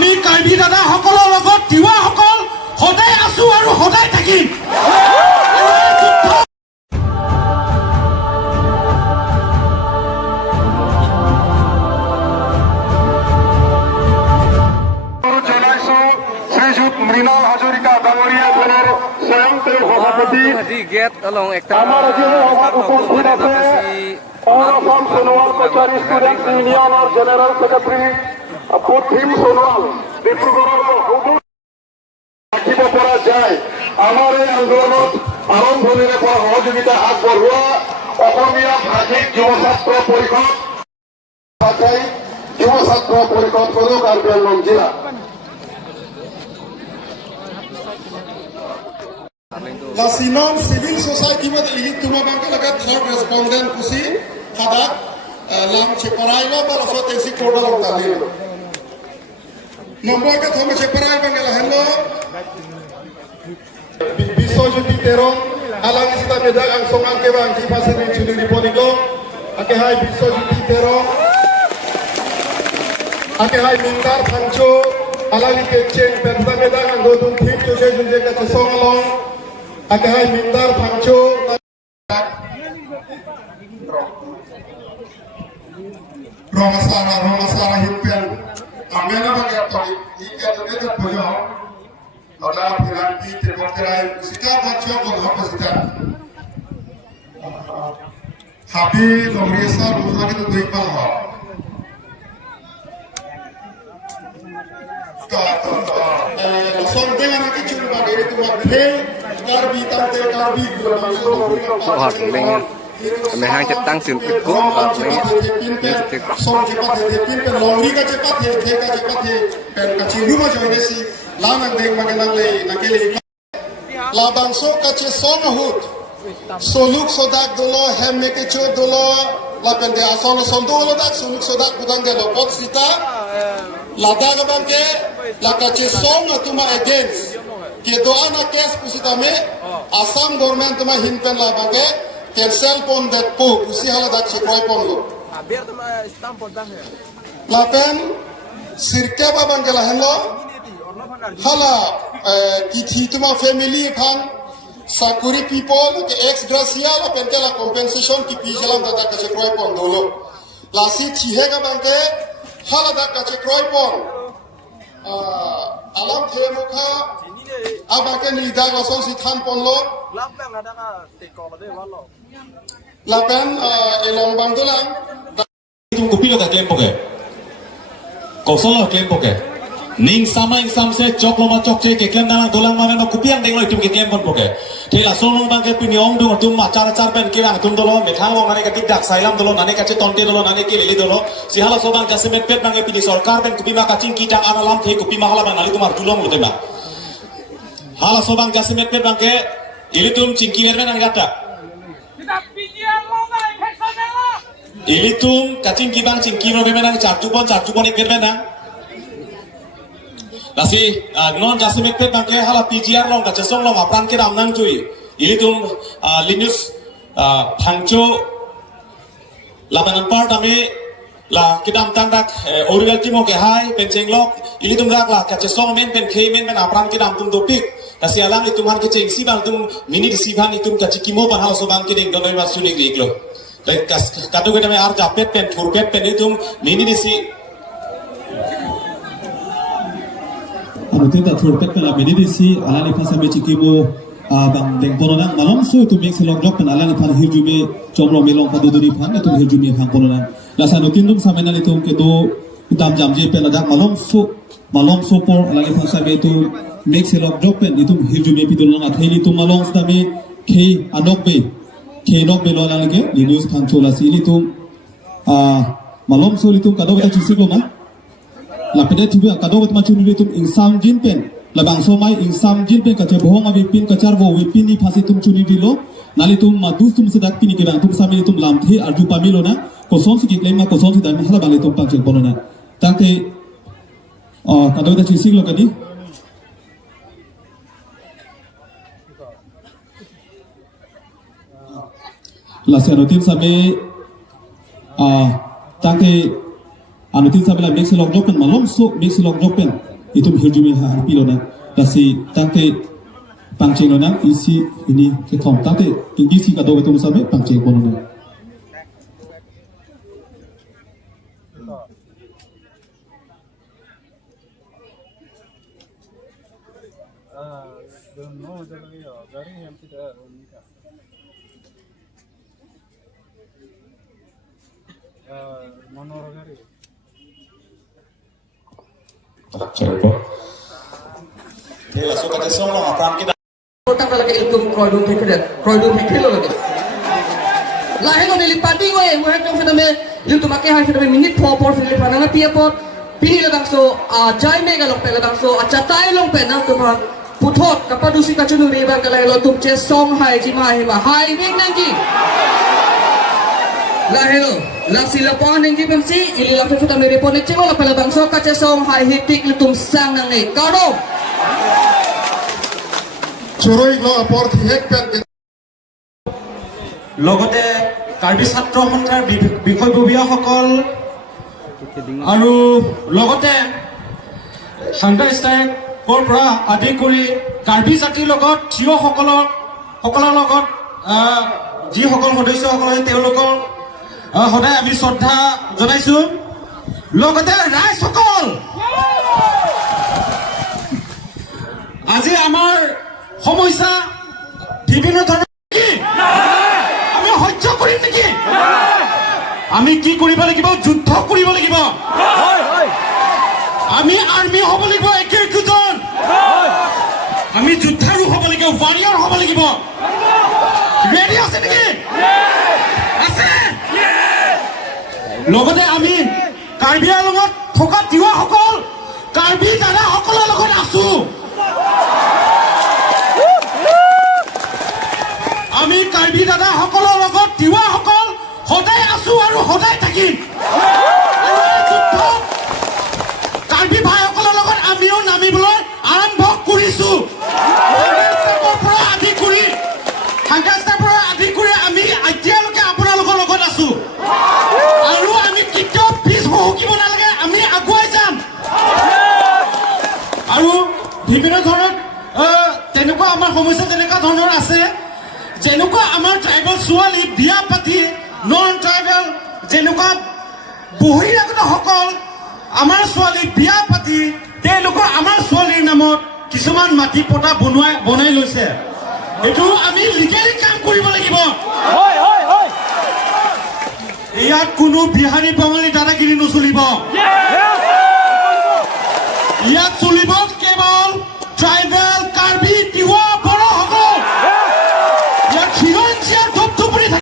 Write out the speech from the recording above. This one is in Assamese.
আমি কাৰ্বি দাদাসকলৰ লগত তিৱাসকল সদায় আছো আৰু সদায় থাকিম। শ্ৰীযুত মৃণাল হাজৰিকা ডাঙৰীয়া দলৰ স্বয়ংসেৱক সভাপতি আমাৰ আজি সভাত উপস্থিত আছে অল অসম সোণোৱাল কছাৰী ষ্টুডেণ্টছ ইউনিয়নৰ জেনেৰেল ছেক্ৰেটাৰী বুদ্ধিম সোণোৱাল ডিব্ৰুগড়ৰ ৰাখিব পৰা যায়। আমাৰ এই আন্দোলনত আৰম্ভণিৰে পৰা সহযোগিতা আগবঢ়োৱা অসমীয়া ভাষিক যুৱ ছাত্ৰ পৰিষদ যুৱ ছাত্ৰ পৰিষদ সদৌ কাৰ্বি আংলং জিলা La Sinon Civil Society में लिखित तुम्हें बंके लगा थर्ड रेस्पोंडेंट कुसी हदा लाम चिपराई लो पर असो तेसी कोडा लगता ले नंबर के थोड़े चिपराई बंके लहन लो बिस्वज्योति तेरों alang kita beda angsungan ke bang di pasir di sini di Ponigo ake hai Biশ্বজ্যোতি তেরং ake hai Mintar Pancho alang ke ceng pensa beda anggo dun tim jose junje ke cesong along ake hai Mintar Pancho Romasara himpen amena bagi atau ika terdekat bojo Olah piranti termoterai musika baca kalau sita. Habi loresa rusla itu dua ipal ha. Som dengan lagi cuma bagi itu wakil karbi tante karbi Số hoạt mình hang chất tăng xuyên tích cốt và mình som cepat hati pen lori ka cepat hati ka cepat hati pen kacilu ma join si lanang deng maganang le nakeli la bangso ka ce som hut soluk sodak dolo hem meke cho dolo la pen de asono sondo lo dak soluk sodak budang de lo pot sita la daga bangke la ka ce som tuma against ke doana kes pusita me Assam government tuma hinpen la bangke cancel pon dat po pusi hala dak se koi pon lo biar tuma stamp pon dah ya la pen sirke ba bangela hello hala kithi tuma family phan sakuri people ke ex gracia la pen la compensation ki pijalam da ka se koi pon dolo la si thihe ga bangke hala dak ka se koi pon alam the mukha abake ni da la so si than pon lo lapan elong bangdulang itu kopi lo tak klaim poke kosong lo klaim poke ning sama se cok lo ma cok ce ke klaim dalang dolang mana no kopi yang denglo itu ke klaim pon poke thela solong bang ke piniong dung tum acar pen ke bang tum dolo methang lo nane ka tidak sailam dolo nane ka ce tonte dolo nane ke lili dolo si hala so bang jasmet pet bang ke pini sarkar ben kopi ma kacing kita analam the kopi ma hala bang nali tumar julong lo tema hala so bang jasmet pet bang ke ili tum cingki merben nang gata Ilitum kacing kibang cingki no bemenang carcupon ikir na. Nasi non jasimek pet bangke hala PGR long kacesong long apran ke ramnang cuy. Ilitum linus pangco labanan part ame la kidam tangdak original timo ke hai penceng lok ilitum rak la kacesong men pen kei men apran ke dam tum topik. Nasi alang itum har ke ceng si bang tum mini disiban itum kacikimo pan hala sobang ke deng donoi mas cuy iklo. Kado kita me ar japet pen thurpet pen itu mini disi anu tenta thurpet pen la mini disi ala ni phasa me chikimo bang deng ponona malong so tu mix long dok pen ala ni phan hirjume chomlo melong paduduri phan tu hirjume khang ponona la sanu tinum samena ni tum ke do tam jamje pen adak malong so por ala ni phasa me tu mix long dok pen itu hirjume pidulong atheli tu malong sta me ke anok be Kenok belon lagi di news pancola sili tu malam soli tu kado kita cisi lo mah lapide tu kado kita macam ni tu insam jin pen labang somai insam jin pen kaca bohong abi pin kacar wo wipin ni pasti tu curi di lo nali tu madus tu sedak pin ke bang tu sambil tu lam the arju pamilo na kosong sikit lema kosong tidak mahala balik tu pancing polona tangke kado kita cisi lo kadi la senotin sabe tangke anu tin sabela mix long joken malom so mix long joken itum hirjumi ha pilona dasi tangte pangcheng nang isi ini ke thom tangte ingisi ka do betum sabe pangcheng bonona thế là số cái sông long apran kita Tang lagi ilkum kroidum hekelo lagi. Lahir lo nilipat di gue, gue hekong fitame ilkum akai hai fitame minit por fitame panana pia por pini ladang so jai mega long pe ladang so acatai long pe nang tuma putot kapadusi kacunu riba kalai lo tum che song hai jima hai wing nangki. Lahir lo laksi lapang nangki pemsi ili lapang fitame reponek cengol pe ladang so kace song hai hitik ilkum sang nang nei kado. চুরই ল অপর হেক পেন লগতে কাৰ্বি ছাত্ৰ সন্থাৰ বিষয়ববীয়াসকল আৰু লগতে হাংগাৰ ষ্ট্ৰাইকৰ পৰা আদি কৰি কাৰ্বি জাতিৰ লগত থিয়সকলৰ লগত যিসকল সদস্যসকল আছে তেওঁলোকৰ সদায় আমি শ্ৰদ্ধা জনাইছোঁ লগতে ৰাইজসকল আজি আমাৰ সমস্যা বিভিন্ন ধৰণৰ আমি সহ্য কৰিম নেকি আমি কি কৰিব লাগিব যুদ্ধ কৰিব লাগিব আমি আৰ্মি হ'ব লাগিব একজন আমি যোদ্ধাৰো হ'ব লাগিব ৱাৰিয়ৰ হ'ব লাগিব ৰেডি আছে নেকি আছে লগতে আমি কাৰ্বি আংলঙত থকা তিৱাসকল কাৰ্বি দাদাসকলৰ লগত আছো আমি কাৰ্বি দাদাসকলৰ লগত তিৱাসকল সদায় আছো আৰু সদায় থাকিম কাৰ্বি ভাইসকলৰ লগত আমিও নামিবলৈ আৰম্ভ কৰিছো পৰা আদি কৰি আমি এতিয়ালৈকে আপোনালোকৰ লগত আছো আৰু আমি কেতিয়াও পিছ হুকিব নালাগে আমি আগুৱাই যাম আৰু বিভিন্ন ধৰণৰ তেনেকুৱা আমাৰ সমস্যা তেনেকুৱা ধৰণৰ আছে যেনেকুৱা আমাৰ ট্ৰাইবেল ছোৱালী বিয়া পাতি নন ট্ৰাইবেল যেনেকুৱা বহিৰাগতসকল আমাৰ ছোৱালী বিয়া পাতি তেওঁলোকৰ আমাৰ ছোৱালীৰ নামত কিছুমান মাটি পটা বনাই লৈছে এইটো আমি লিগেলি কাম কৰিব লাগিব ইয়াত কোনো বিহাৰী বঙালী দাদাগিৰি নচলিব ইয়াত চলিব কেৱল ট্ৰাইবেল